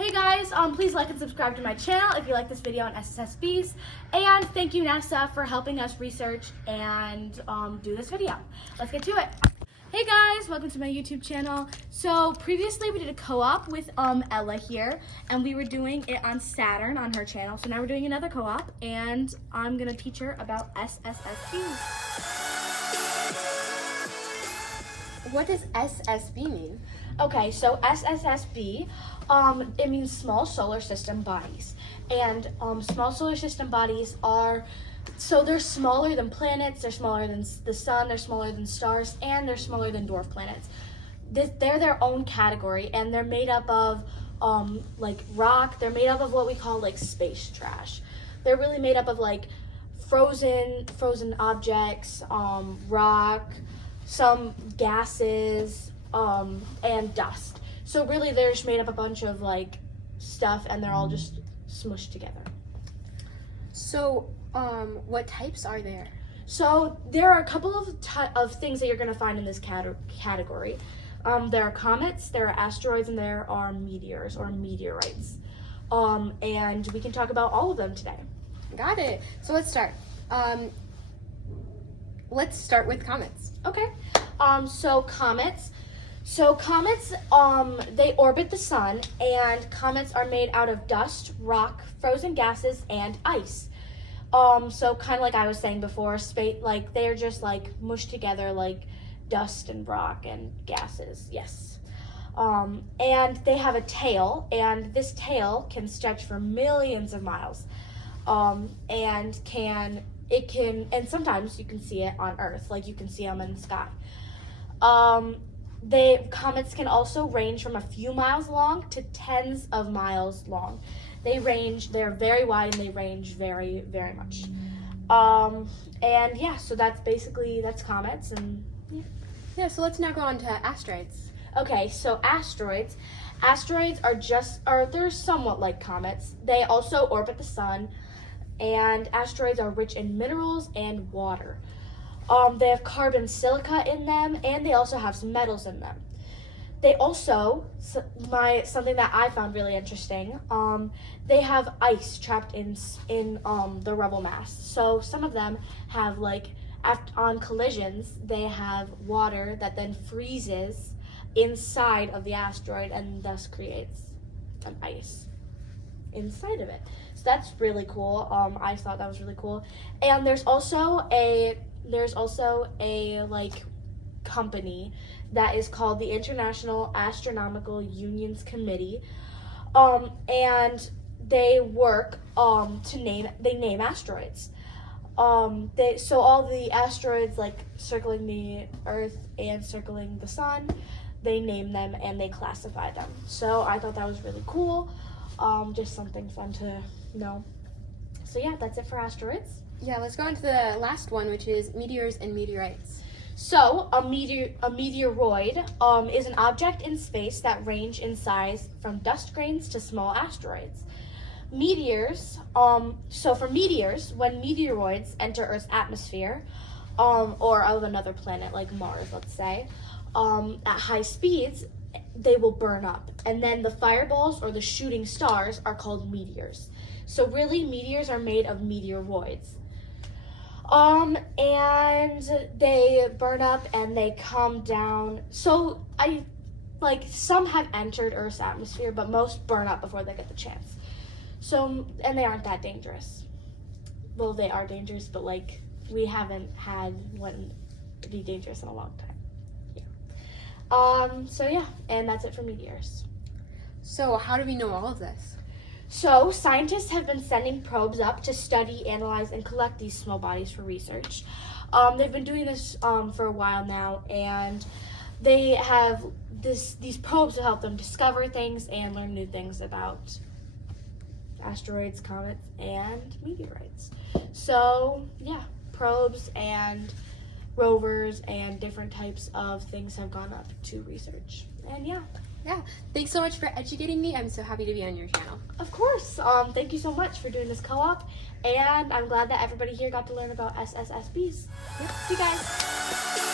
Hey guys, please like and subscribe to my channel if you like this video on Sssbs. And thank you NASA for helping us research and do this video. Let's get to it. Hey guys, welcome to my YouTube channel. So previously we did a co-op with Ella here, and we were doing it on Saturn on her channel. So now we're doing another co-op, and I'm gonna teach her about Sssbs. What does Sssb mean? Okay, so Sssb, it means small solar system bodies. And small solar system bodies are, so they're smaller than planets, they're smaller than the sun, they're smaller than stars, and they're smaller than dwarf planets. They're their own category, and they're made up of like rock. They're made up of what we call like space trash. They're really made up of like frozen objects, rock, some gases, and dust. So really they're just made up a bunch of like stuff, and they're all just smushed together. So, what types are there? So there are a couple of things that you're going to find in this category. There are comets, there are asteroids, and there are meteors or meteorites. And we can talk about all of them today. Got it. So let's start. Let's start with comets. Okay. So comets, they orbit the sun, and comets are made out of dust, rock, frozen gases, and ice. So kind of like I was saying before, like they're just like mushed together like dust and rock and gases. Yes. And they have a tail, and this tail can stretch for millions of miles. And sometimes you can see it on Earth, like you can see them in the sky. Comets can also range from a few miles long to tens of miles long. They're very wide, and they range very, very much. And yeah, so that's comets, and yeah. Yeah, so let's now go on to asteroids. Okay, so asteroids they're somewhat like comets. They also orbit the sun, and asteroids are rich in minerals and water. They have carbon silica in them, and they also have some metals in them. They also, something that I found really interesting, they have ice trapped in the rubble mass. So some of them have on collisions, they have water that then freezes inside of the asteroid and thus creates an ice inside of it. So that's really cool. I thought that was really cool. And there's also a like company that is called the International Astronomical Union's Committee, and they work they name asteroids. So all the asteroids like circling the Earth and circling the sun, they name them and they classify them. So I thought that was really cool. Just something fun to know. So yeah, that's it for asteroids. Yeah, let's go on to the last one, which is meteors and meteorites. So a meteoroid is an object in space that range in size from dust grains to small asteroids. Meteors, so for meteors, when meteoroids enter Earth's atmosphere, or of another planet like Mars, let's say, at high speeds, they will burn up. And then the fireballs or the shooting stars are called meteors. So really, meteors are made of meteoroids. And they burn up and they come down. So some have entered Earth's atmosphere, but most burn up before they get the chance. So, and they aren't that dangerous. Well, they are dangerous, but we haven't had one be dangerous in a long time. Yeah. So yeah, and that's it for meteors. So how do we know all of this? So scientists have been sending probes up to study, analyze, and collect these small bodies for research. They've been doing this for a while now, and they have these probes to help them discover things and learn new things about asteroids, comets, and meteorites. So yeah, probes and rovers and different types of things have gone up to research. And yeah. Yeah, thanks so much for educating me. I'm so happy to be on your channel. Of course. Thank you so much for doing this co-op, and I'm glad that everybody here got to learn about Sssbs. Yep. See you guys.